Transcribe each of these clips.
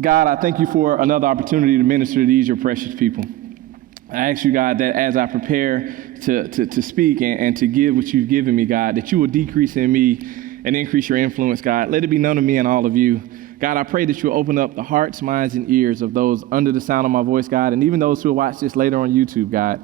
God, I thank you for another opportunity to minister to these, your precious people. I ask you, God, that as I prepare to speak and to give what you've given me, God, that you will decrease in me and increase your influence, God. Let it be none of me and all of you. God, I pray that you will open up the hearts, minds, and ears of those under the sound of my voice, God, and even those who will watch this later on YouTube, God,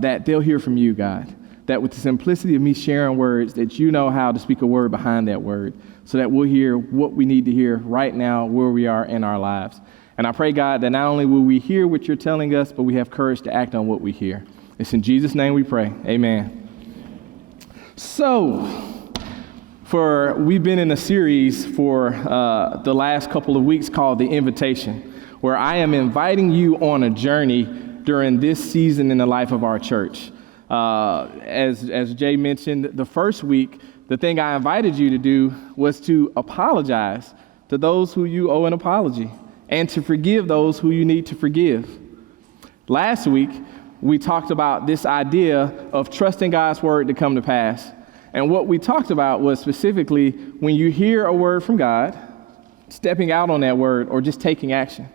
that they'll hear from you, God, that with the simplicity of me sharing words, that you know how to speak a word behind that word, so that we'll hear what we need to hear right now where we are in our lives. And I pray, God, that not only will we hear what you're telling us, but we have courage to act on what we hear. It's in Jesus' name we pray. Amen. So, we've been in a series for the last couple of weeks called The Invitation, where I am inviting you on a journey during this season in the life of our church. As Jay mentioned, the first week, the thing I invited you to do was to apologize to those who you owe an apology and to forgive those who you need to forgive. Last week, we talked about this idea of trusting God's word to come to pass. And what we talked about was specifically when you hear a word from God, stepping out on that word or just taking action.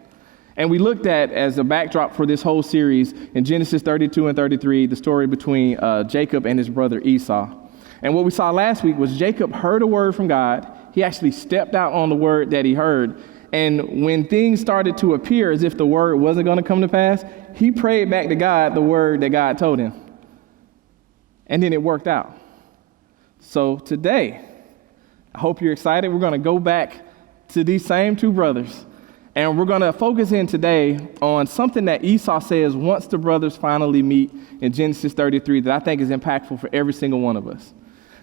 And we looked at, as a backdrop for this whole series, in Genesis 32 and 33, the story between Jacob and his brother Esau. And what we saw last week was Jacob heard a word from God. He actually stepped out on the word that he heard. And when things started to appear as if the word wasn't going to come to pass, he prayed back to God the word that God told him. And then it worked out. So today, I hope you're excited. We're going to go back to these same two brothers. And we're going to focus in today on something that Esau says once the brothers finally meet in Genesis 33 that I think is impactful for every single one of us.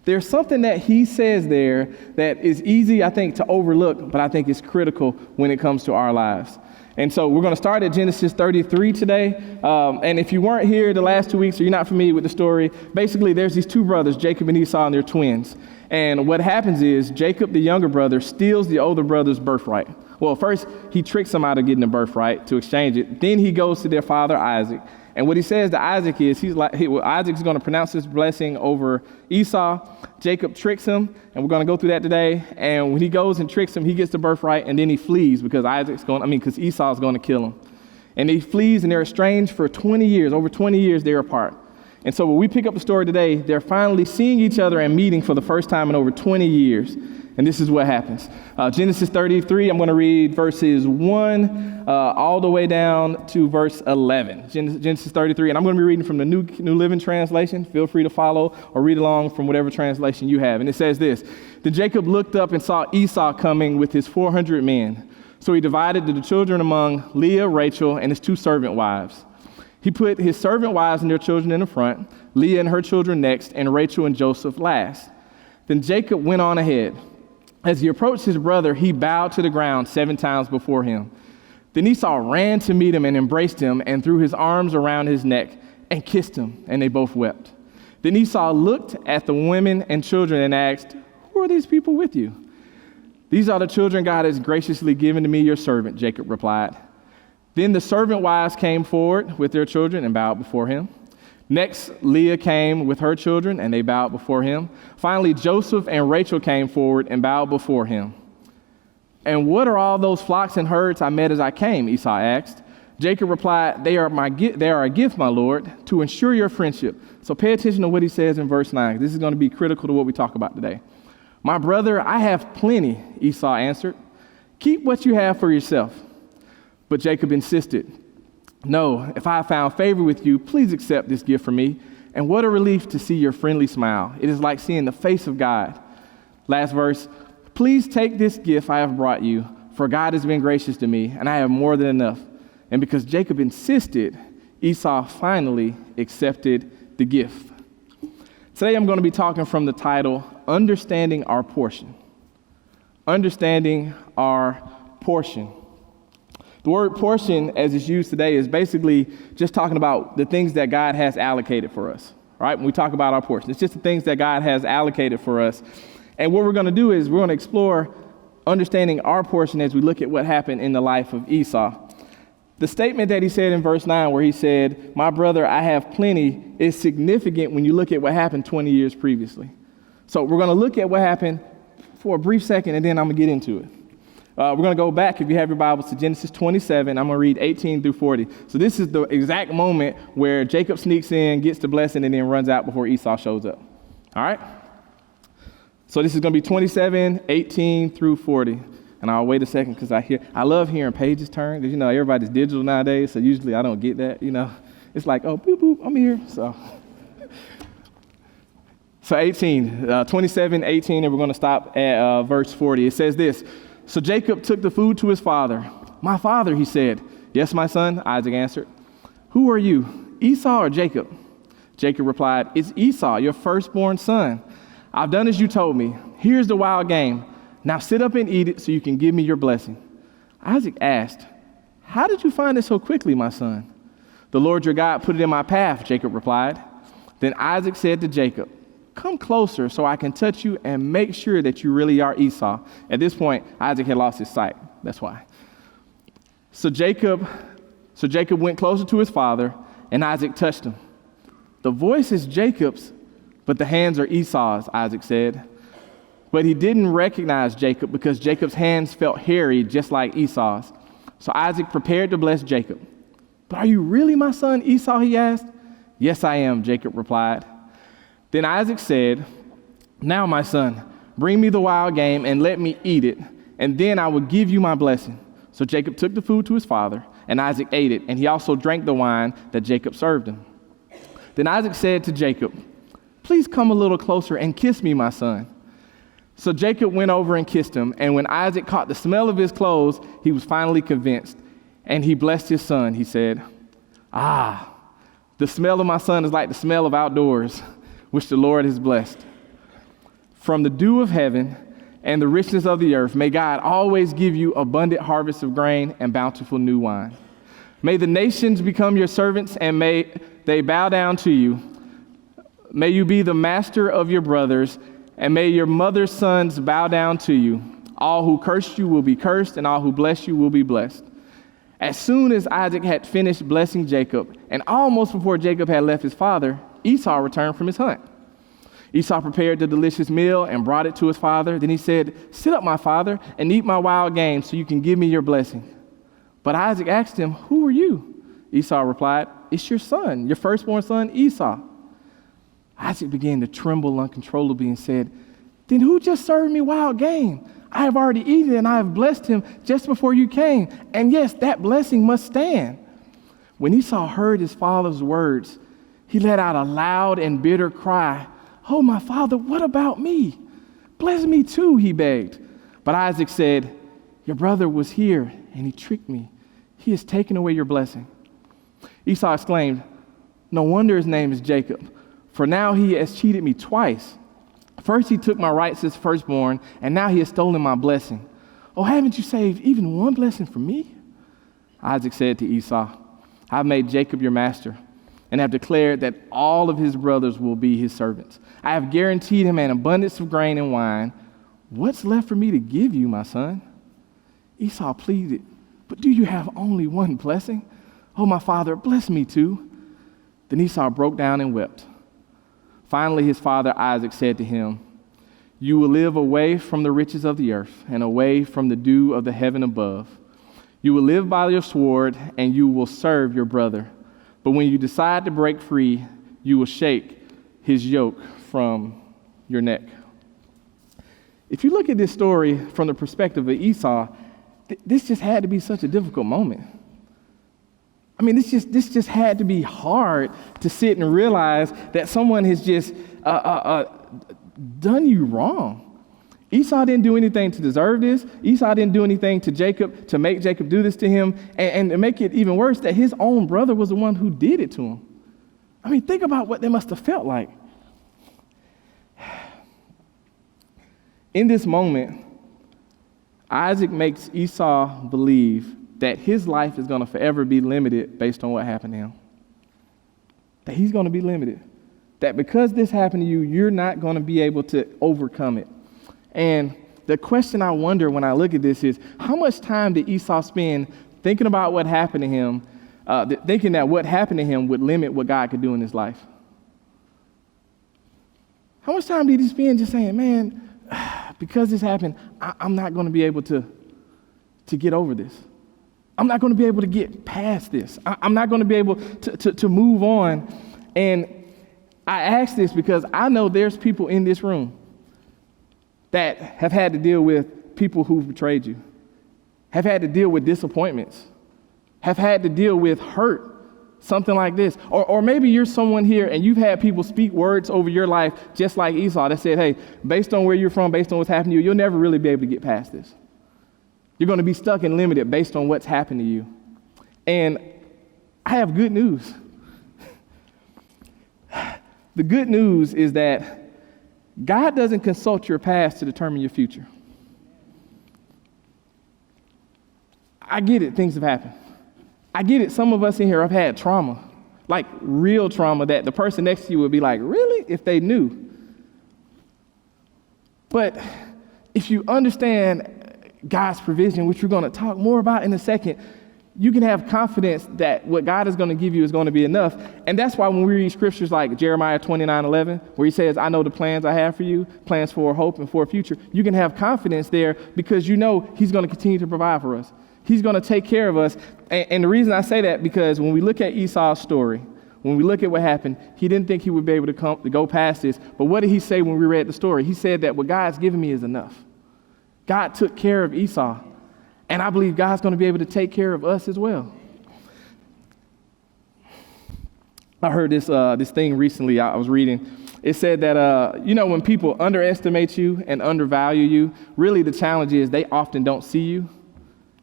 There's something that he says there that is easy, I think, to overlook, but I think is critical when it comes to our lives. And so we're going to start at Genesis 33 today. And if you weren't here the last 2 weeks or you're not familiar with the story, basically there's these two brothers, Jacob and Esau, and they're twins. And what happens is Jacob, the younger brother, steals the older brother's birthright. Well, first, he tricks him out of getting the birthright to exchange it. Then he goes to their father, Isaac. And what he says to Isaac is, Isaac's going to pronounce this blessing over Esau. Jacob tricks him, and we're going to go through that today. And when he goes and tricks him, he gets the birthright, and then he flees because because Esau's going to kill him. And he flees, and they're estranged for 20 years. Over 20 years, they're apart. And so when we pick up the story today, they're finally seeing each other and meeting for the first time in over 20 years. And this is what happens. Genesis 33, I'm going to read verses 1 all the way down to verse 11. Genesis 33, and I'm going to be reading from the New Living Translation. Feel free to follow or read along from whatever translation you have. And it says this: Then Jacob looked up and saw Esau coming with his 400 men. So he divided the children among Leah, Rachel, and his two servant wives. He put his servant wives and their children in the front, Leah and her children next, and Rachel and Joseph last. Then Jacob went on ahead. As he approached his brother, he bowed to the ground 7 times before him. Then Esau ran to meet him and embraced him and threw his arms around his neck and kissed him, and they both wept. Then Esau looked at the women and children and asked, "Who are these people with you?" "These are the children God has graciously given to me, your servant," Jacob replied. Then the servant wives came forward with their children and bowed before him. Next, Leah came with her children, and they bowed before him. Finally, Joseph and Rachel came forward and bowed before him. "And what are all those flocks and herds I met as I came?" Esau asked. Jacob replied, They are a gift, my lord, to ensure your friendship." So pay attention to what he says in verse 9. This is going to be critical to what we talk about today. "My brother, I have plenty," Esau answered. "Keep what you have for yourself." But Jacob insisted, "No, if I have found favor with you, please accept this gift from me. And what a relief to see your friendly smile. It is like seeing the face of God." Last verse, "Please take this gift I have brought you, for God has been gracious to me, and I have more than enough." And because Jacob insisted, Esau finally accepted the gift. Today I'm going to be talking from the title, Understanding Our Portion. Understanding our portion. The word portion, as it's used today, is basically just talking about the things that God has allocated for us, right? When we talk about our portion, it's just the things that God has allocated for us. And what we're going to do is we're going to explore understanding our portion as we look at what happened in the life of Esau. The statement that he said in verse 9, where he said, "My brother, I have plenty," is significant when you look at what happened 20 years previously. So we're going to look at what happened for a brief second, and then I'm going to get into it. We're going to go back, if you have your Bibles, to Genesis 27. I'm going to read 18 through 40. So this is the exact moment where Jacob sneaks in, gets the blessing, and then runs out before Esau shows up. All right? So this is going to be 27, 18 through 40. And I'll wait a second because I love hearing pages turn. Because, everybody's digital nowadays, so usually I don't get that, It's like, oh, boop, boop, I'm here. So 18, 27, 18, and we're going to stop at verse 40. It says this: So Jacob took the food to his father. My father, he said. Yes, my son, Isaac answered. Who are you, Esau or Jacob? Jacob replied, It's Esau, your firstborn son. I've done as you told me. Here's the wild game. Now sit up and eat it so you can give me your blessing. Isaac asked, How did you find it so quickly, my son? The Lord your God put it in my path, Jacob replied. Then Isaac said to Jacob, Come closer so I can touch you and make sure that you really are Esau. At this point, Isaac had lost his sight. That's why. So Jacob went closer to his father, and Isaac touched him. The voice is Jacob's, but the hands are Esau's, Isaac said. But he didn't recognize Jacob because Jacob's hands felt hairy, just like Esau's. So Isaac prepared to bless Jacob. But are you really my son, Esau, he asked. Yes, I am, Jacob replied. Then Isaac said, Now, my son, bring me the wild game and let me eat it, and then I will give you my blessing. So Jacob took the food to his father, and Isaac ate it, and he also drank the wine that Jacob served him. Then Isaac said to Jacob, Please come a little closer and kiss me, my son. So Jacob went over and kissed him, and when Isaac caught the smell of his clothes, he was finally convinced, and he blessed his son. He said, the smell of my son is like the smell of outdoors, which the Lord has blessed. From the dew of heaven and the richness of the earth, may God always give you abundant harvests of grain and bountiful new wine. May the nations become your servants, and may they bow down to you. May you be the master of your brothers, and may your mother's sons bow down to you. All who curse you will be cursed, and all who bless you will be blessed. As soon as Isaac had finished blessing Jacob, and almost before Jacob had left his father, Esau returned from his hunt. Esau prepared the delicious meal and brought it to his father. Then he said, Sit up, my father, and eat my wild game so you can give me your blessing. But Isaac asked him, Who are you? Esau replied, It's your son, your firstborn son, Esau. Isaac began to tremble uncontrollably and said, Then who just served me wild game? I have already eaten it, and I have blessed him just before you came. And yes, that blessing must stand. When Esau heard his father's words, he let out a loud and bitter cry. Oh, my father, what about me? Bless me too, he begged. But Isaac said, Your brother was here, and he tricked me. He has taken away your blessing. Esau exclaimed, No wonder his name is Jacob, for now he has cheated me twice. First he took my rights as firstborn, and now he has stolen my blessing. Oh, haven't you saved even one blessing for me? Isaac said to Esau, I've made Jacob your master, and have declared that all of his brothers will be his servants. I have guaranteed him an abundance of grain and wine. What's left for me to give you, my son? Esau pleaded, But do you have only one blessing? Oh, my father, bless me too. Then Esau broke down and wept. Finally, his father Isaac said to him, You will live away from the riches of the earth and away from the dew of the heaven above. You will live by your sword, and you will serve your brother. But when you decide to break free, you will shake his yoke from your neck. If you look at this story from the perspective of Esau, this just had to be such a difficult moment. I mean, this just had to be hard to sit and realize that someone has just done you wrong. Esau didn't do anything to deserve this. Esau didn't do anything to Jacob to make Jacob do this to him. And to make it even worse, that his own brother was the one who did it to him. I mean, think about what they must have felt like. In this moment, Isaac makes Esau believe that his life is going to forever be limited based on what happened to him. That he's going to be limited. That because this happened to you, you're not going to be able to overcome it. And the question I wonder when I look at this is, how much time did Esau spend thinking about what happened to him, thinking that what happened to him would limit what God could do in his life? How much time did he spend just saying, man, because this happened, I'm not going to be able to to get over this. I'm not going to be able to get past this. I'm not going to be able to move on. And I ask this because I know there's people in this room that have had to deal with people who've betrayed you, have had to deal with disappointments, have had to deal with hurt, something like this. Or maybe you're someone here and you've had people speak words over your life just like Esau that said, hey, based on where you're from, based on what's happened to you, you'll never really be able to get past this. You're going to be stuck and limited based on what's happened to you. And I have good news. The good news is that God doesn't consult your past to determine your future. I get it, things have happened. I get it, some of us in here have had trauma, like real trauma that the person next to you would be like, really? If they knew. But if you understand God's provision, which we're going to talk more about in a second, you can have confidence that what God is going to give you is going to be enough. And that's why when we read scriptures like Jeremiah 29:11, where he says, I know the plans I have for you, plans for hope and for a future, you can have confidence there because you know he's going to continue to provide for us. He's going to take care of us. And the reason I say that, because when we look at Esau's story, when we look at what happened, he didn't think he would be able to go past this. But what did he say when we read the story? He said that what God's given me is enough. God took care of Esau. And I believe God's going to be able to take care of us as well. I heard this thing recently I was reading. It said that, when people underestimate you and undervalue you, really the challenge is they often don't see you,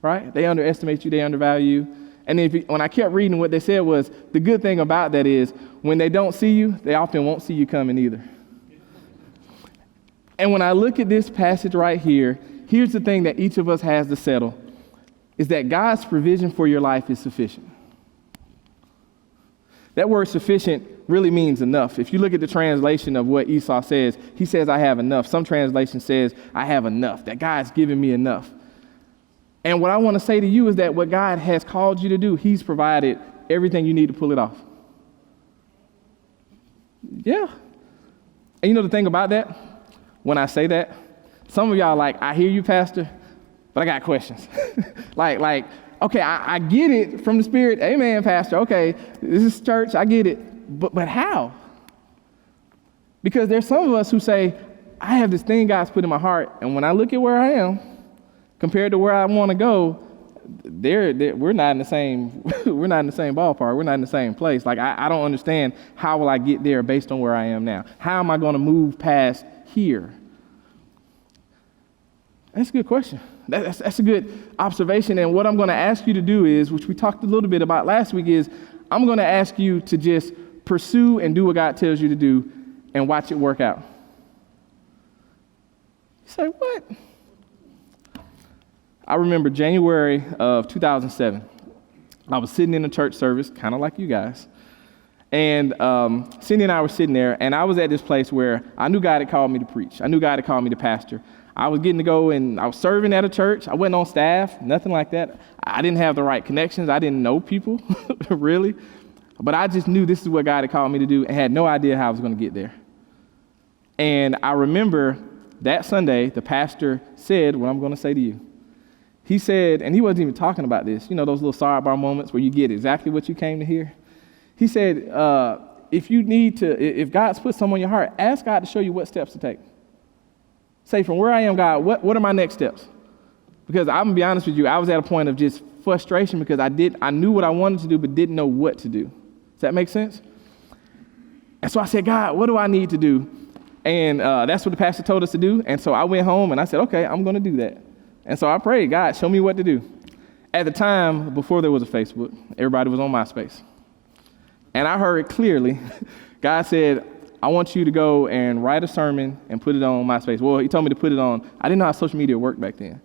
right? They underestimate you, they undervalue you. And when I kept reading, what they said was, the good thing about that is when they don't see you, they often won't see you coming either. And when I look at this passage right here, here's the thing that each of us has to settle, is that God's provision for your life is sufficient. That word sufficient really means enough. If you look at the translation of what Esau says, he says, I have enough. Some translation says, I have enough, that God's given me enough. And what I want to say to you is that what God has called you to do, he's provided everything you need to pull it off. Yeah. And you know the thing about that? When I say that, some of y'all like, I hear you, Pastor, but I got questions. like, okay, I get it from the Spirit. Amen, Pastor. Okay, this is church. I get it. But how? Because there's some of us who say, I have this thing God's put in my heart, and when I look at where I am, compared to where I want to go, we're not in the same. We're not in the same ballpark. We're not in the same place. Like I don't understand, how will I get there based on where I am now? How am I going to move past here? That's a good question. That's a good observation. And what I'm going to ask you to do is, which we talked a little bit about last week, is I'm going to ask you to just pursue and do what God tells you to do and watch it work out. You say, what? I remember January of 2007. I was sitting in a church service, kind of like you guys. And Cindy and I were sitting there, and I was at this place where I knew God had called me to preach. I knew God had called me to pastor. I was getting to go, and I was serving at a church. I wasn't on staff, nothing like that. I didn't have the right connections. I didn't know people, really. But I just knew this is what God had called me to do and had no idea how I was going to get there. And I remember that Sunday, the pastor said what I'm going to say to you. He said, and he wasn't even talking about this, you know, those little sidebar moments where you get exactly what you came to hear. He said, if God's put something on your heart, ask God to show you what steps to take. Say, from where I am, God, what are my next steps? Because I'm going to be honest with you, I was at a point of just frustration because I knew what I wanted to do, but didn't know what to do. Does that make sense? And so I said, God, what do I need to do? And that's what the pastor told us to do. And so I went home and I said, okay, I'm going to do that. And so I prayed, God, show me what to do. At the time, before there was a Facebook, everybody was on MySpace. And I heard clearly, God said, I want you to go and write a sermon and put it on MySpace. Well, he told me to put it on, I didn't know how social media worked back then.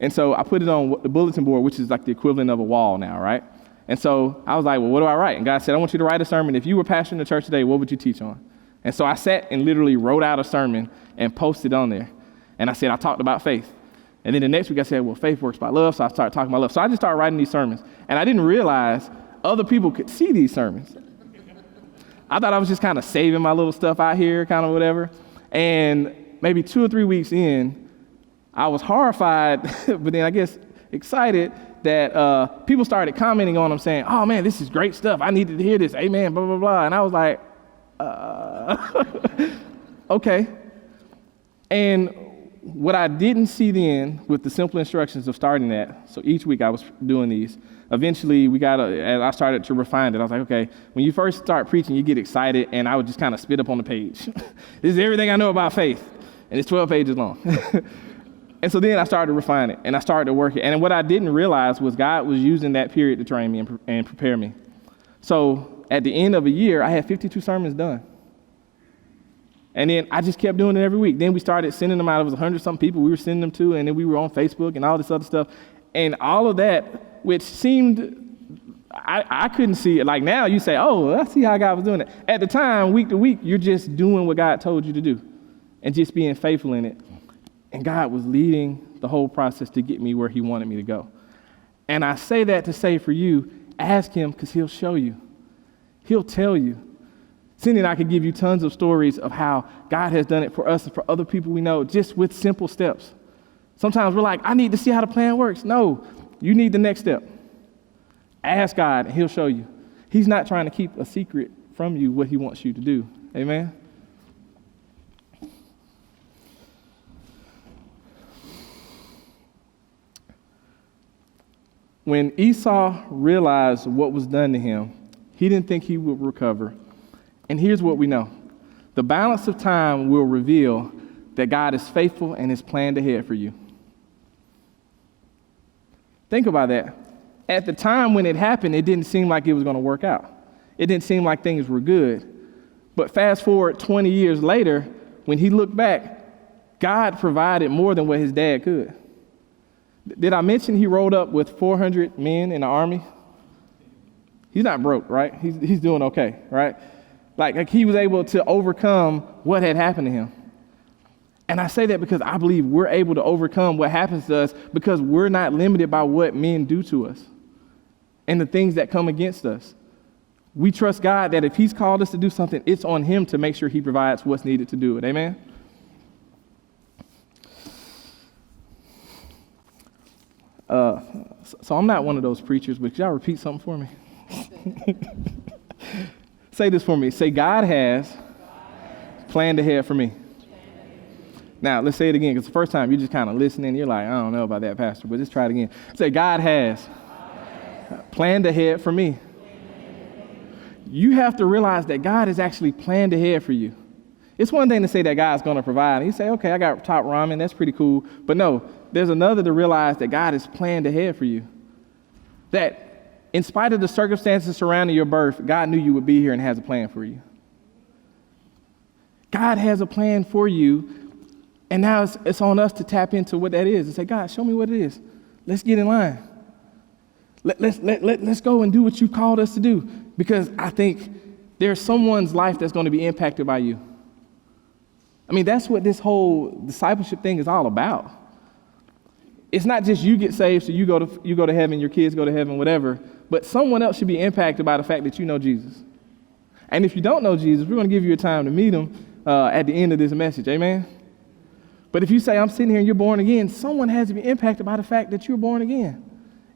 And so I put it on the bulletin board, which is like the equivalent of a wall now, right? And so I was like, well, what do I write? And God said, I want you to write a sermon. If you were pastoring the church today, what would you teach on? And so I sat and literally wrote out a sermon and posted on there. And I said, I talked about faith. And then the next week I said, well, faith works by love. So I started talking about love. So I just started writing these sermons. And I didn't realize other people could see these sermons. I thought I was just kind of saving my little stuff out here, kind of whatever. And maybe 2 or 3 weeks in, I was horrified, but then I guess excited that people started commenting on them saying, oh man, this is great stuff. I needed to hear this. Amen, blah, blah, blah. And I was like, okay. And what I didn't see then with the simple instructions of starting that, so each week I was doing these. Eventually and I started to refine it. I was like, okay, when you first start preaching, you get excited, and I would just kind of spit up on the page. This is everything I know about faith, and it's 12 pages long. And so then I started to refine it, and I started to work it. And what I didn't realize was God was using that period to train me and prepare me. So at the end of a year, I had 52 sermons done. And then I just kept doing it every week. Then we started sending them out. It was 100-something people we were sending them to, and then we were on Facebook and all this other stuff. And all of that, which seemed, I couldn't see it. Like now you say, oh, I see how God was doing it. At the time, week to week, you're just doing what God told you to do and just being faithful in it. And God was leading the whole process to get me where he wanted me to go. And I say that to say for you, ask him because he'll show you. He'll tell you. Cindy and I could give you tons of stories of how God has done it for us and for other people we know just with simple steps. Sometimes we're like, I need to see how the plan works. No, you need the next step. Ask God and he'll show you. He's not trying to keep a secret from you what he wants you to do. Amen? When Esau realized what was done to him, he didn't think he would recover. And here's what we know. The balance of time will reveal that God is faithful and is planned ahead for you. Think about that. At the time when it happened, it didn't seem like it was going to work out. It didn't seem like things were good. But fast forward 20 years later, when he looked back, God provided more than what his dad could. Did I mention he rolled up with 400 men in the army? He's not broke, right? He's doing okay, right? Like he was able to overcome what had happened to him. And I say that because I believe we're able to overcome what happens to us because we're not limited by what men do to us and the things that come against us. We trust God that if he's called us to do something, it's on him to make sure he provides what's needed to do it. Amen? So I'm not one of those preachers, but could y'all repeat something for me? Say this for me. Say, God has planned ahead for me. Now, let's say it again, because the first time you're just kind of listening. You're like, I don't know about that, Pastor, but just try it again. Say, God has planned ahead for me. You have to realize that God has actually planned ahead for you. It's one thing to say that God's going to provide. And you say, okay, I got top ramen. That's pretty cool. But no, there's another to realize that God has planned ahead for you. That in spite of the circumstances surrounding your birth, God knew you would be here and has a plan for you. God has a plan for you. And now it's on us to tap into what that is and say, God, show me what it is. Let's get in line. Let's go and do what you called us to do. Because I think there's someone's life that's going to be impacted by you. I mean, that's what this whole discipleship thing is all about. It's not just you get saved, so you go to heaven, your kids go to heaven, whatever. But someone else should be impacted by the fact that you know Jesus. And if you don't know Jesus, we're going to give you a time to meet him at the end of this message. Amen? But if you say, I'm sitting here and you're born again, someone has to be impacted by the fact that you're born again.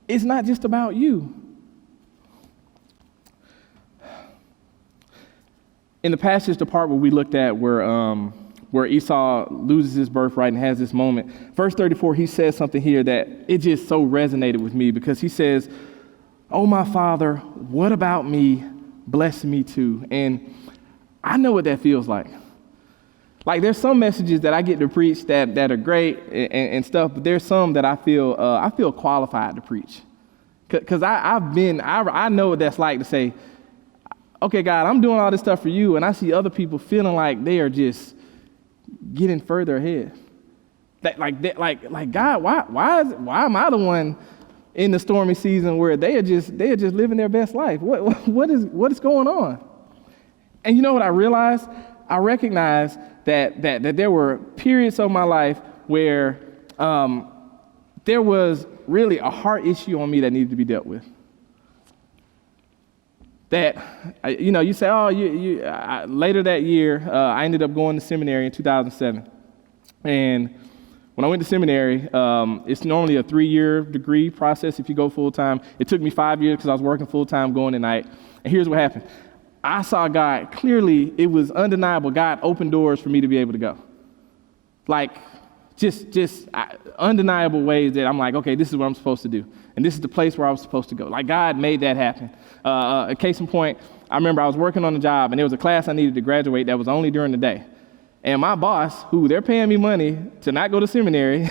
It's not just about you. In the passage, the part where we looked at where Esau loses his birthright and has this moment, verse 34, he says something here that it just so resonated with me because he says, oh, my Father, what about me? Bless me too. And I know what that feels like. Like there's some messages that I get to preach that are great and stuff, but there's some that I feel qualified to preach. Because I know what that's like to say, okay, God, I'm doing all this stuff for you, and I see other people feeling like they are just getting further ahead. Like God, why am I the one in the stormy season where they are just living their best life? What is going on? And you know what I realized? I recognized that there were periods of my life where there was really a heart issue on me that needed to be dealt with. That, you say, later that year, I ended up going to seminary in 2007. And when I went to seminary, it's normally a 3-year degree process if you go full-time. It took me 5 years because I was working full-time going at night. And here's what happened. I saw God clearly. It was undeniable. God opened doors for me to be able to go. Like, just undeniable ways that I'm like, okay, this is what I'm supposed to do. And this is the place where I was supposed to go. Like, God made that happen. A case in point, I remember I was working on a job, and there was a class I needed to graduate that was only during the day. And my boss, who they're paying me money to not go to seminary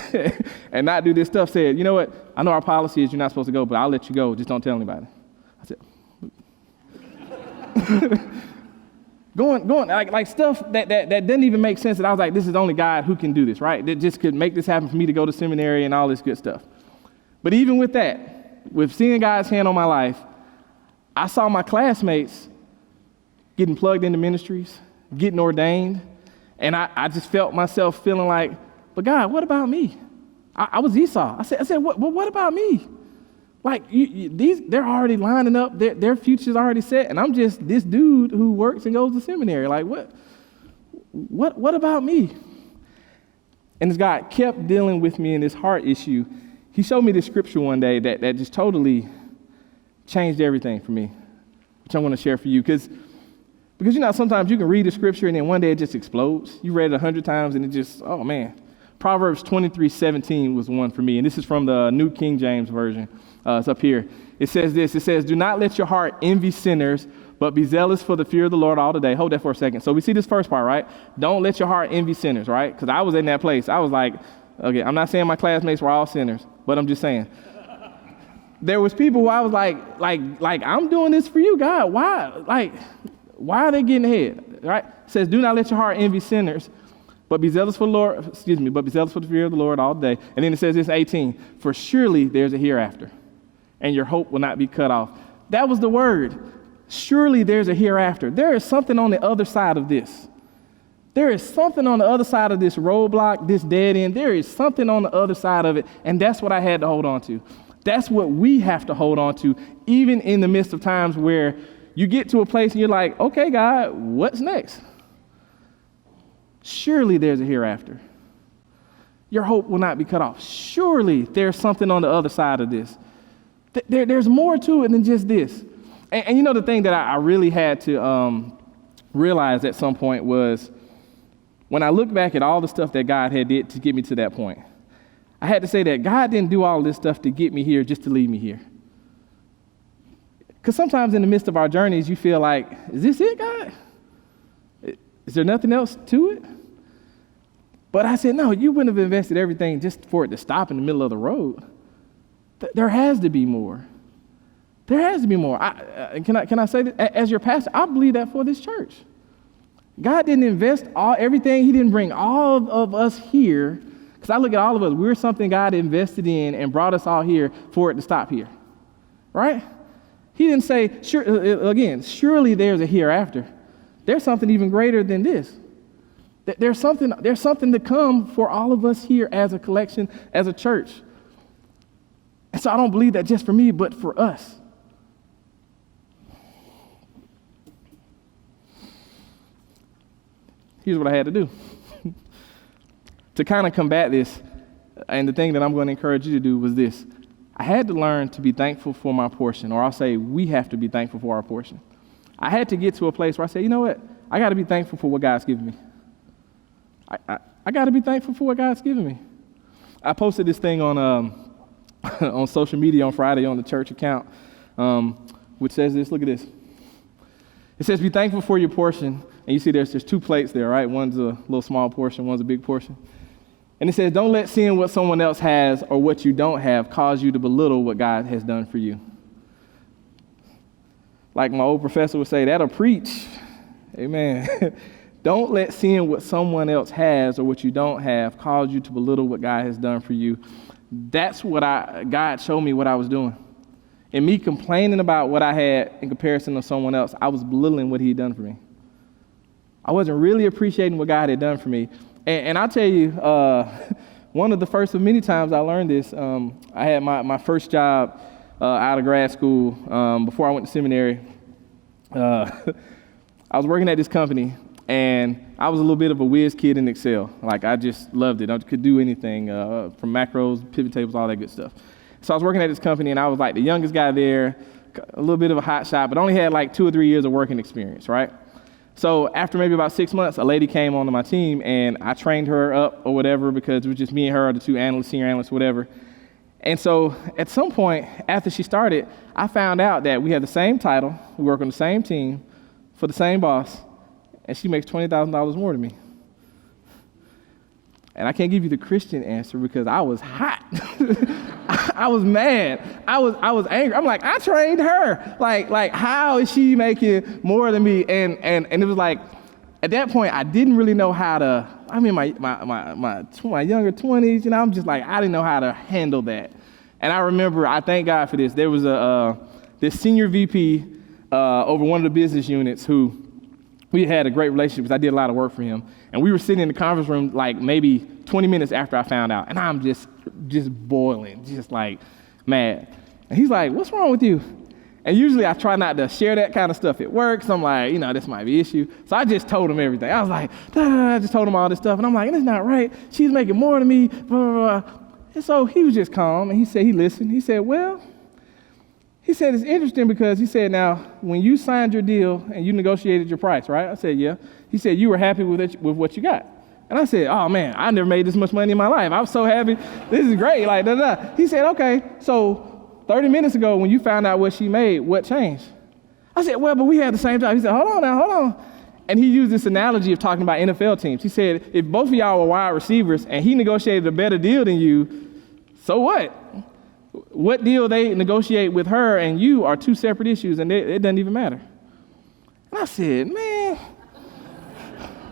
and not do this stuff, said, you know what? I know our policy is you're not supposed to go, but I'll let you go. Just don't tell anybody. I said, going, like stuff that didn't even make sense. That I was like, this is only God who can do this, right? That just could make this happen for me to go to seminary and all this good stuff. But even with that, with seeing God's hand on my life, I saw my classmates getting plugged into ministries, getting ordained. And I just felt myself feeling like, but God, what about me? I was Esau. I said, what about me? Like they're already lining up, their future's already set, and I'm just this dude who works and goes to seminary. Like what about me? And as God kept dealing with me in this heart issue, he showed me this scripture one day that just totally changed everything for me, which I'm going to share for you because sometimes you can read the scripture and then one day it just explodes. You read it 100 times and it just, oh man. Proverbs 23:17 was one for me, and this is from the New King James Version. It's up here. It says this. It says, do not let your heart envy sinners, but be zealous for the fear of the Lord all the day. Hold that for a second. So we see this first part, right? Don't let your heart envy sinners, right? Because I was in that place. I was like, okay, I'm not saying my classmates were all sinners, but I'm just saying. There was people who I was like, I'm doing this for you, God. Why? Why are they getting ahead, right? It says, do not let your heart envy sinners, but be zealous for the fear of the Lord all day. And then it says this, 18, for surely there's a hereafter, and your hope will not be cut off. That was the word. Surely there's a hereafter. There is something on the other side of this. There is something on the other side of this roadblock, this dead end. There is something on the other side of it, and that's what I had to hold on to. That's what we have to hold on to, even in the midst of times where you get to a place and you're like, okay, God, what's next? Surely there's a hereafter. Your hope will not be cut off. Surely there's something on the other side of this. There's more to it than just this. And you know, the thing that I really had to realize at some point was when I look back at all the stuff that God had did to get me to that point, I had to say that God didn't do all this stuff to get me here just to leave me here. Because sometimes in the midst of our journeys, you feel like, is this it, God? Is there nothing else to it? But I said, no, you wouldn't have invested everything just for it to stop in the middle of the road. There has to be more. There has to be more. Can I say that? As your pastor, I believe that for this church. God didn't invest everything. He didn't bring all of us here. Because I look at all of us, we're something God invested in and brought us all here for it to stop here. Right? He didn't say, surely there's a hereafter. There's something even greater than this. There's something to come for all of us here as a collection, as a church. And so I don't believe that just for me, but for us. Here's what I had to do. To kind of combat this, and the thing that I'm going to encourage you to do was this. I had to learn to be thankful for my portion, or I'll say we have to be thankful for our portion. I had to get to a place where I say, you know what? I got to be thankful for what God's given me. I got to be thankful for what God's given me. I posted this thing on on social media on Friday on the church account, which says this. Look at this. It says, be thankful for your portion. And you see there's 2 plates there, right? One's a little small portion, one's a big portion. And it says, don't let seeing what someone else has or what you don't have cause you to belittle what God has done for you. Like my old professor would say, that'll preach. Amen. Don't let seeing what someone else has or what you don't have cause you to belittle what God has done for you. That's what God showed me what I was doing. And me complaining about what I had in comparison to someone else, I was belittling what he had done for me. I wasn't really appreciating what God had done for me. And I'll tell you, one of the first of many times I learned this, I had my first job out of grad school before I went to seminary. I was working at this company, and I was a little bit of a whiz kid in Excel. Like, I just loved it. I could do anything from macros, pivot tables, all that good stuff. So I was working at this company, and I was like the youngest guy there, a little bit of a hot shot, but only had like 2 or 3 years of working experience, right? So after maybe about 6 months, a lady came onto my team, and I trained her up or whatever because it was just me and her, the 2 analysts, senior analysts, whatever. And so at some point after she started, I found out that we had the same title, we work on the same team, for the same boss, and she makes $20,000 more than me. And I can't give you the Christian answer because I was hot. I was mad. I was angry. I'm like, I trained her. Like how is she making more than me? And it was like, at that point, I didn't really know how to. I'm in my younger 20s, you know. I'm just like, I didn't know how to handle that. And I remember, I thank God for this. There was this senior VP over one of the business units who we had a great relationship because I did a lot of work for him. And we were sitting in the conference room like maybe 20 minutes after I found out. And I'm just boiling, just like mad. And he's like, what's wrong with you? And usually I try not to share that kind of stuff at work. So I'm like, this might be an issue. So I just told him everything. I was like, I just told him all this stuff. And I'm like, that's not right. She's making more than me, blah, blah, blah. And so he was just calm. And he said, he listened. He said, he said, it's interesting because he said, now, when you signed your deal and you negotiated your price, right? I said, yeah. He said, you were happy with what you got. And I said, oh, man, I never made this much money in my life. I was so happy. This is great. Like, da, da. He said, okay, so 30 minutes ago when you found out what she made, what changed? I said, well, but we had the same job. He said, hold on. And he used this analogy of talking about NFL teams. He said, if both of y'all were wide receivers and he negotiated a better deal than you, so what? What deal they negotiate with her and you are 2 separate issues, and it doesn't even matter. And I said, man,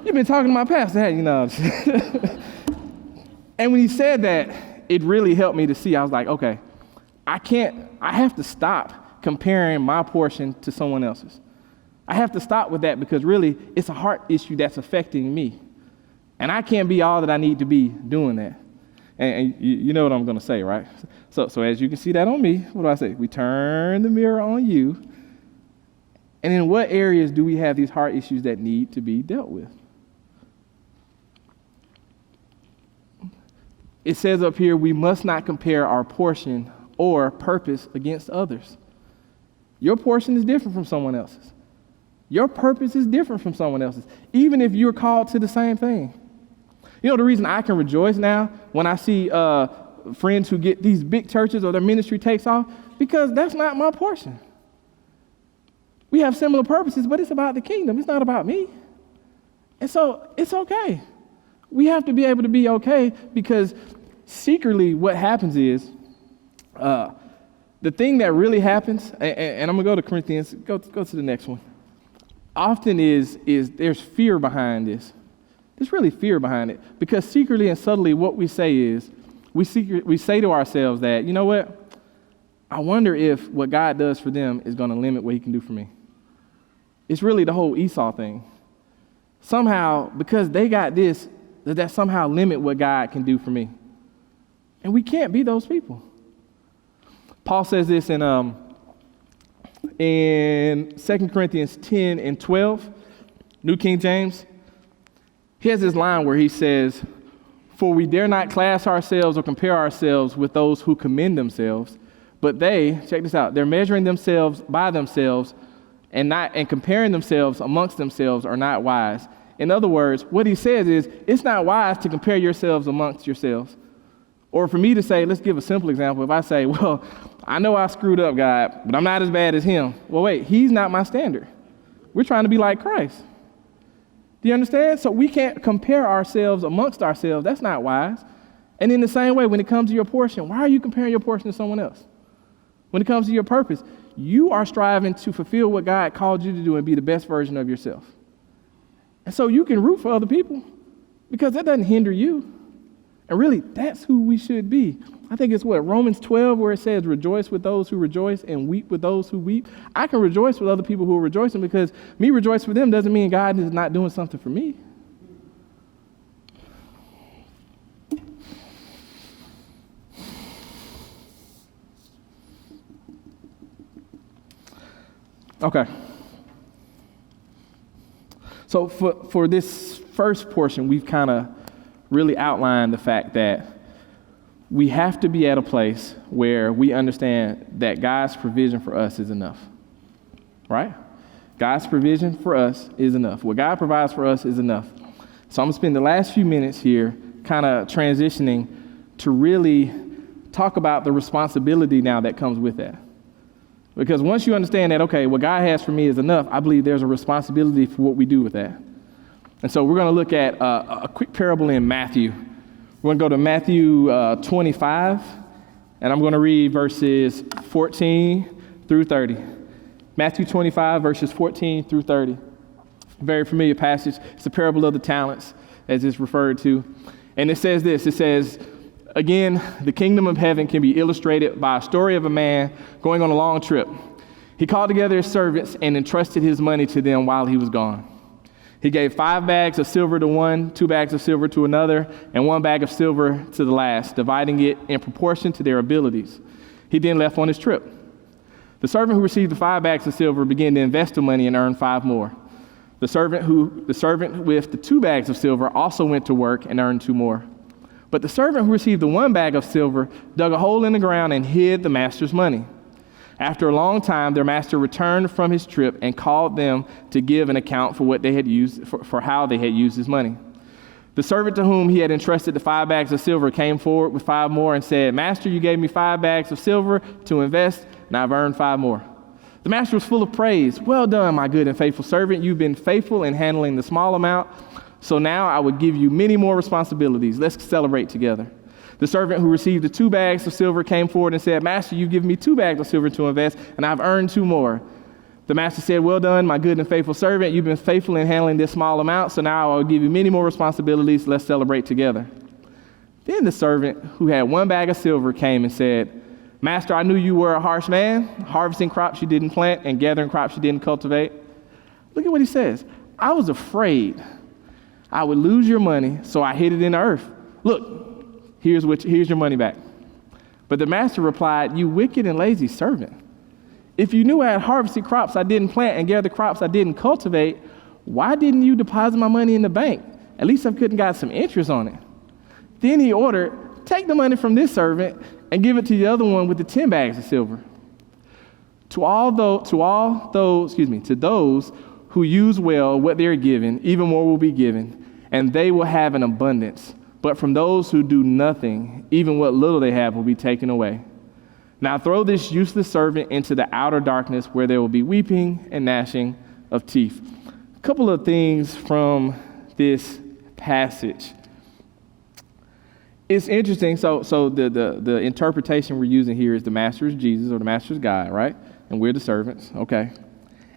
you've been talking to my pastor, haven't you? And when he said that, it really helped me to see. I was like, okay, I have to stop comparing my portion to someone else's. I have to stop with that because really it's a heart issue that's affecting me. And I can't be all that I need to be doing that. And you know what I'm going to say, right? So as you can see that on me, what do I say? We turn the mirror on you. And in what areas do we have these heart issues that need to be dealt with? It says up here, we must not compare our portion or purpose against others. Your portion is different from someone else's. Your purpose is different from someone else's, even if you're called to the same thing. You know, the reason I can rejoice now when I see friends who get these big churches or their ministry takes off, because that's not my portion. We have similar purposes, but it's about the kingdom. It's not about me. And so it's okay. We have to be able to be okay because secretly what happens is the thing that really happens, and I'm going to go to Corinthians, go to the next one, often is there's fear behind this. There's really fear behind it because secretly and subtly what we say is we say to ourselves that, you know what, I wonder if what God does for them is going to limit what he can do for me. It's really the whole Esau thing. Somehow, because they got this, that somehow limit what God can do for me. And we can't be those people. Paul says this in 2 Corinthians 10 and 12, New King James. He has this line where he says, for we dare not class ourselves or compare ourselves with those who commend themselves, but they, check this out, they're measuring themselves by themselves and comparing themselves amongst themselves are not wise. In other words, what he says is, it's not wise to compare yourselves amongst yourselves. Or for me to say, let's give a simple example. If I say, well, I know I screwed up, God, but I'm not as bad as him. Well, wait, he's not my standard. We're trying to be like Christ. Do you understand? So we can't compare ourselves amongst ourselves. That's not wise. And in the same way, when it comes to your portion, why are you comparing your portion to someone else? When it comes to your purpose, you are striving to fulfill what God called you to do and be the best version of yourself. And so you can root for other people because that doesn't hinder you. And really, that's who we should be. I think it's Romans 12, where it says, rejoice with those who rejoice and weep with those who weep. I can rejoice with other people who are rejoicing because me rejoice for them doesn't mean God is not doing something for me. Okay. So for this first portion, we've kind of really outlined the fact that we have to be at a place where we understand that God's provision for us is enough, right? God's provision for us is enough. What God provides for us is enough. So I'm going to spend the last few minutes here kind of transitioning to really talk about the responsibility now that comes with that. Because once you understand that, okay, what God has for me is enough, I believe there's a responsibility for what we do with that. And so we're going to look at a quick parable in Matthew. We're going to go to Matthew 25, and I'm going to read verses 14 through 30. Matthew 25, verses 14 through 30. Very familiar passage. It's the parable of the talents, as it's referred to. And it says this. It says, again, the kingdom of heaven can be illustrated by a story of a man going on a long trip. He called together his servants and entrusted his money to them while he was gone. He gave 5 bags of silver to one, 2 bags of silver to another, and 1 bag of silver to the last, dividing it in proportion to their abilities. He then left on his trip. The servant who received the 5 bags of silver began to invest the money and earn 5 more. The servant with the 2 bags of silver also went to work and earned 2 more. But the servant who received the 1 bag of silver dug a hole in the ground and hid the master's money. After a long time, their master returned from his trip and called them to give an account for what they had used, for how they had used his money. The servant to whom he had entrusted the 5 bags of silver came forward with 5 more and said, "Master, you gave me 5 bags of silver to invest, and I've earned 5 more." The master was full of praise. "Well done, my good and faithful servant. You've been faithful in handling the small amount, so now I would give you many more responsibilities. Let's celebrate together." The servant who received the 2 bags of silver came forward and said, "Master, you've given me 2 bags of silver to invest, and I've earned 2 more." The master said, "Well done, my good and faithful servant. You've been faithful in handling this small amount, so now I will give you many more responsibilities. Let's celebrate together." Then the servant who had 1 bag of silver came and said, "Master, I knew you were a harsh man, harvesting crops you didn't plant and gathering crops you didn't cultivate." Look at what he says. "I was afraid I would lose your money, so I hid it in the earth. Look, here's your money back." But the master replied, "You wicked and lazy servant. If you knew I had harvested crops I didn't plant and gathered crops I didn't cultivate, why didn't you deposit my money in the bank? At least I could have got some interest on it." Then he ordered, "Take the money from this servant and give it to the other one with the 10 bags of silver. To those who use well what they are given, even more will be given, and they will have an abundance. But from those who do nothing, even what little they have will be taken away. Now throw this useless servant into the outer darkness where there will be weeping and gnashing of teeth." A couple of things from this passage. It's interesting. So the interpretation we're using here is the master is Jesus, or the master is God, right? And we're the servants, okay?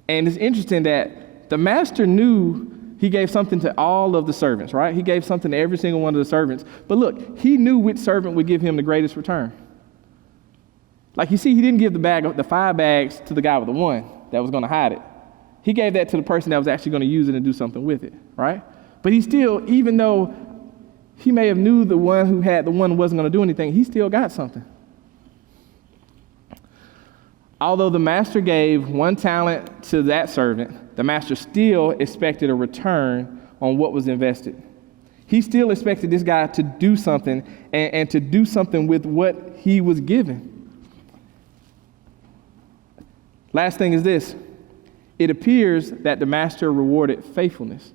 And it's interesting that the master knew he gave something to all of the servants, right? He gave something to every single one of the servants. But look, he knew which servant would give him the greatest return. Like, you see, he didn't give the 5 bags to the guy with the 1 that was going to hide it. He gave that to the person that was actually going to use it and do something with it, right? But he still, even though he may have knew the one who had the 1 wasn't going to do anything, he still got something. Although the master gave 1 talent to that servant, the master still expected a return on what was invested. He still expected this guy to do something and to do something with what he was given. Last thing is this. It appears that the master rewarded faithfulness.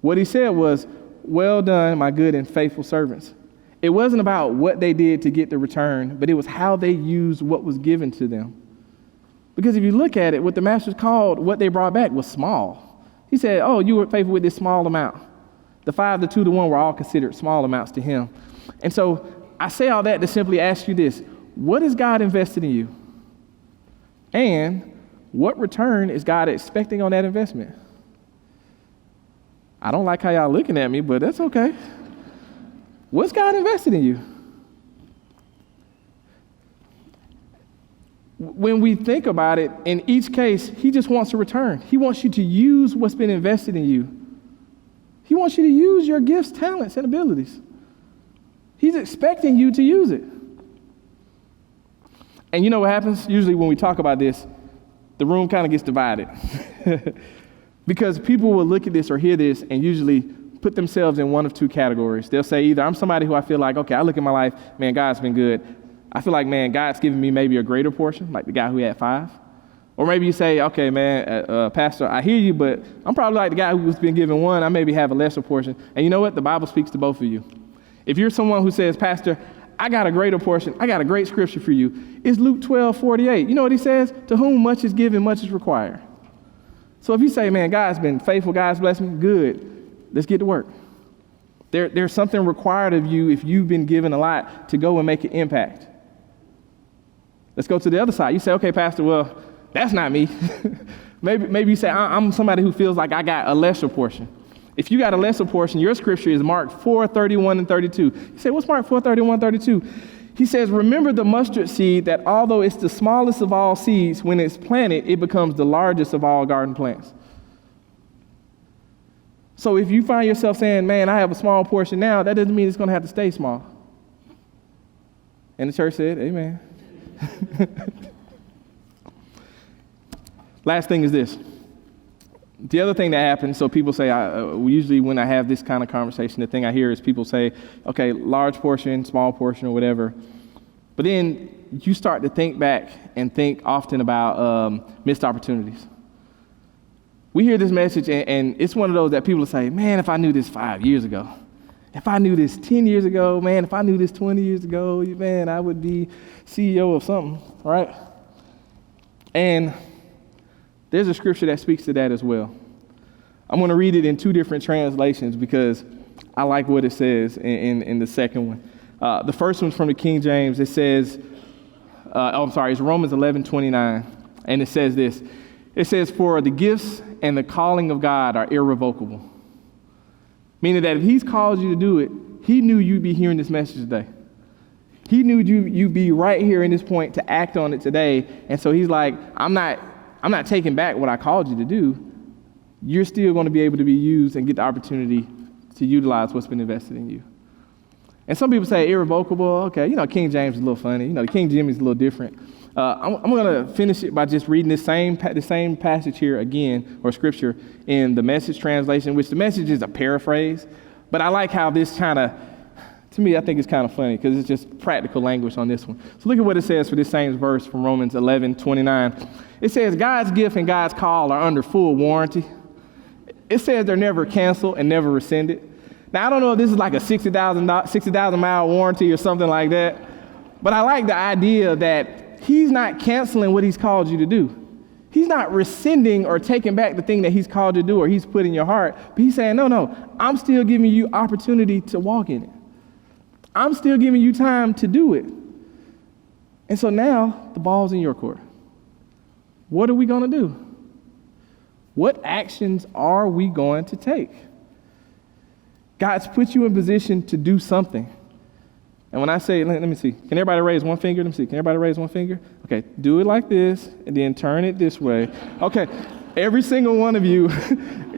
What he said was, "Well done, my good and faithful servants." It wasn't about what they did to get the return, but it was how they used what was given to them. Because if you look at it, what the master's called, what they brought back was small. He said, "Oh, you were faithful with this small amount." The 5, the 2, the 1 were all considered small amounts to him. And so I say all that to simply ask you this. What has God invested in you? And what return is God expecting on that investment? I don't like how y'all looking at me, but that's okay. What's God invested in you? When we think about it, in each case, he just wants a return. He wants you to use what's been invested in you. He wants you to use your gifts, talents, and abilities. He's expecting you to use it. And you know what happens? Usually when we talk about this, the room kind of gets divided. Because people will look at this or hear this and usually put themselves in one of two categories. They'll say either I'm somebody who I feel like, okay, I look at my life, man, God's been good. I feel like, man, God's given me maybe a greater portion, like the guy who had 5. Or maybe you say, okay, man, Pastor, I hear you, but I'm probably like the guy who's been given 1. I maybe have a lesser portion. And you know what? The Bible speaks to both of you. If you're someone who says, Pastor, I got a greater portion, I got a great scripture for you. It's Luke 12:48. You know what he says? To whom much is given, much is required. So if you say, man, God's been faithful, God's blessed me, good, let's get to work. There's something required of you if you've been given a lot to go and make an impact. Let's go to the other side. You say, okay, Pastor, well, that's not me. maybe you say, I'm somebody who feels like I got a lesser portion. If you got a lesser portion, your scripture is Mark 4:31 and 32. You say, what's Mark 4:31, 32? He says, remember the mustard seed that although it's the smallest of all seeds, when it's planted, it becomes the largest of all garden plants. So if you find yourself saying, man, I have a small portion now, that doesn't mean it's going to have to stay small. And the church said, amen. Last thing is this. The other thing that happens, so people say, usually when I have this kind of conversation, the thing I hear is people say, okay, large portion, small portion, or whatever. But then you start to think back and think often about missed opportunities. We hear this message, and it's one of those that people say, man, if I knew this 5 years ago, if I knew this 10 years ago, man, if I knew this 20 years ago, man, I would be CEO of something, right? And there's a scripture that speaks to that as well. I'm going to read it in 2 different translations because I like what it says in the second one. The first one's from the King James. It says, it's Romans 11:29, and it says this. It says, for the gifts and the calling of God are irrevocable. Meaning that if he's called you to do it, he knew you'd be hearing this message today. He knew you'd be right here in this point to act on it today. And so he's like, I'm not taking back what I called you to do. You're still going to be able to be used and get the opportunity to utilize what's been invested in you. And some people say irrevocable. Okay, King James is a little funny. The King Jimmy's a little different. I'm going to finish it by just reading the same passage here again, or scripture, in the Message translation, which the Message is a paraphrase. But I like how this to me, I think it's kind of funny because it's just practical language on this one. So look at what it says for this same verse from Romans 11:29. It says, God's gift and God's call are under full warranty. It says they're never canceled and never rescinded. Now, I don't know if this is like a 60,000 mile warranty or something like that, but I like the idea that he's not canceling what he's called you to do. He's not rescinding or taking back the thing that he's called you to do or he's put in your heart, but he's saying, no, I'm still giving you opportunity to walk in it. I'm still giving you time to do it. And so now the ball's in your court. What are we going to do? What actions are we going to take? God's put you in position to do something. And when I say, let me see, can everybody raise one finger? Let me see, can everybody raise one finger? Okay, do it like this, and then turn it this way. Okay, every single one of you,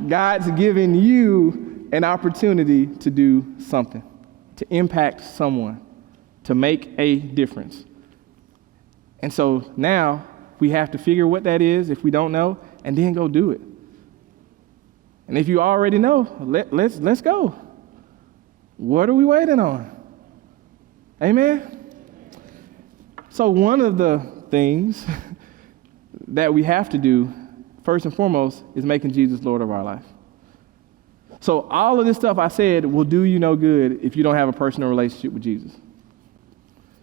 God's given you an opportunity to do something, to impact someone, to make a difference. And so now we have to figure what that is if we don't know, and then go do it. And if you already know, let's go. What are we waiting on? Amen? So one of the things that we have to do, first and foremost, is making Jesus Lord of our life. So all of this stuff I said will do you no good if you don't have a personal relationship with Jesus.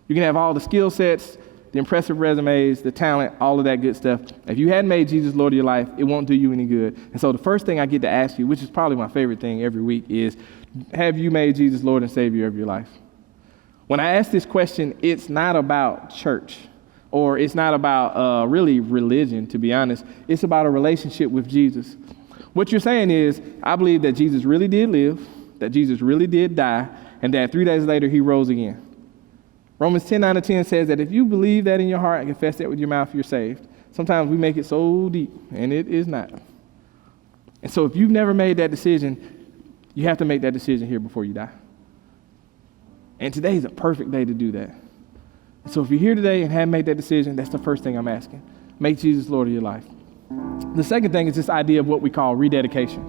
You can have all the skill sets, the impressive resumes, the talent, all of that good stuff. If you hadn't made Jesus Lord of your life, it won't do you any good. And so the first thing I get to ask you, which is probably my favorite thing every week, is, have you made Jesus Lord and Savior of your life? When I ask this question, it's not about church, or it's not about really religion, to be honest. It's about a relationship with Jesus. What you're saying is, I believe that Jesus really did live, that Jesus really did die, and that 3 days later he rose again. Romans 10:9-10 says that if you believe that in your heart and confess that with your mouth, you're saved. Sometimes we make it so deep, and it is not. And so if you've never made that decision, you have to make that decision here before you die. And today is a perfect day to do that. So if you're here today and haven't made that decision, that's the first thing I'm asking. Make Jesus Lord of your life. The second thing is this idea of what we call rededication.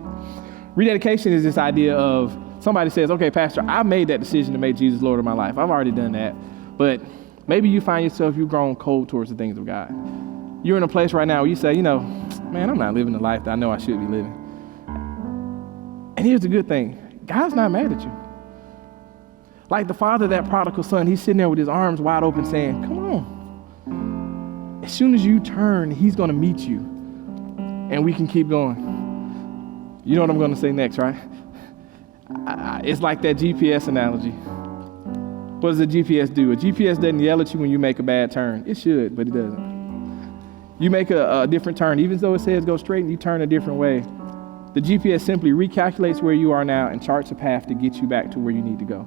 Rededication is this idea of somebody says, okay, Pastor, I made that decision to make Jesus Lord of my life. I've already done that. But maybe you find yourself, you've grown cold towards the things of God. You're in a place right now where you say, man, I'm not living the life that I know I should be living. And here's the good thing. God's not mad at you. Like the father of that prodigal son, he's sitting there with his arms wide open saying, come on. As soon as you turn, he's going to meet you. And we can keep going. You know what I'm going to say next, right? It's like that GPS analogy. What does a GPS do? A GPS doesn't yell at you when you make a bad turn. It should, but it doesn't. You make a different turn. Even though it says go straight and you turn a different way, the GPS simply recalculates where you are now and charts a path to get you back to where you need to go.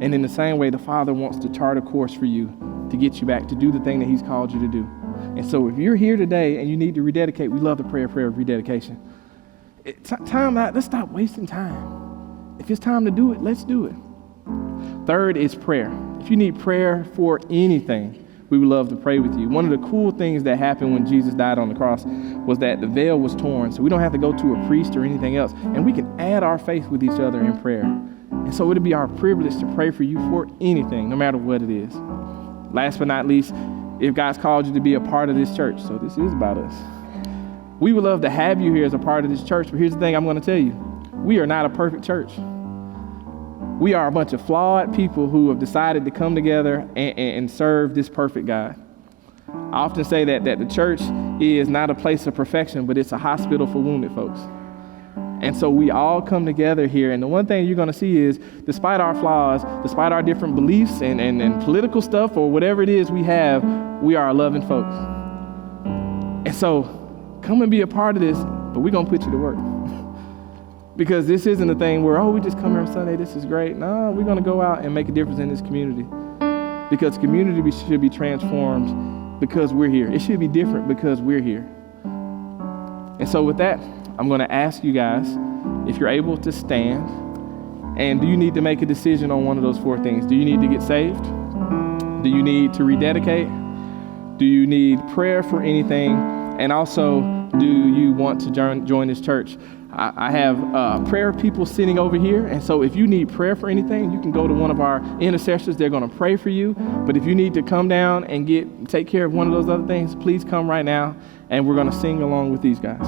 And in the same way, the Father wants to chart a course for you to get you back to do the thing that he's called you to do. And so if you're here today and you need to rededicate, we love to pray a prayer of rededication. Time out. Let's stop wasting time. If it's time to do it, let's do it. Third is prayer. If you need prayer for anything, we would love to pray with you. One of the cool things that happened when Jesus died on the cross was that the veil was torn. So we don't have to go to a priest or anything else. And we can add our faith with each other in prayer. And so it'll be our privilege to pray for you for anything, no matter what it is. Last but not least, if God's called you to be a part of this church, so this is about us. We would love to have you here as a part of this church, but here's the thing I'm going to tell you. We are not a perfect church. We are a bunch of flawed people who have decided to come together and serve this perfect God. I often say that the church is not a place of perfection, but it's a hospital for wounded folks. And so we all come together here, and the one thing you're going to see is, despite our flaws, despite our different beliefs and political stuff or whatever it is we have, we are loving folks. And so come and be a part of this, but we're going to put you to work. Because this isn't a thing where, we just come here on Sunday, this is great. No, we're going to go out and make a difference in this community. Because community should be transformed because we're here. It should be different because we're here. And so with that, I'm going to ask you guys if you're able to stand, and do you need to make a decision on one of those four things? Do you need to get saved? Do you need to rededicate? Do you need prayer for anything? And also, do you want to join this church? I have prayer people sitting over here, and so if you need prayer for anything, you can go to one of our intercessors. They're going to pray for you. But if you need to come down and take care of one of those other things, please come right now, and we're going to sing along with these guys.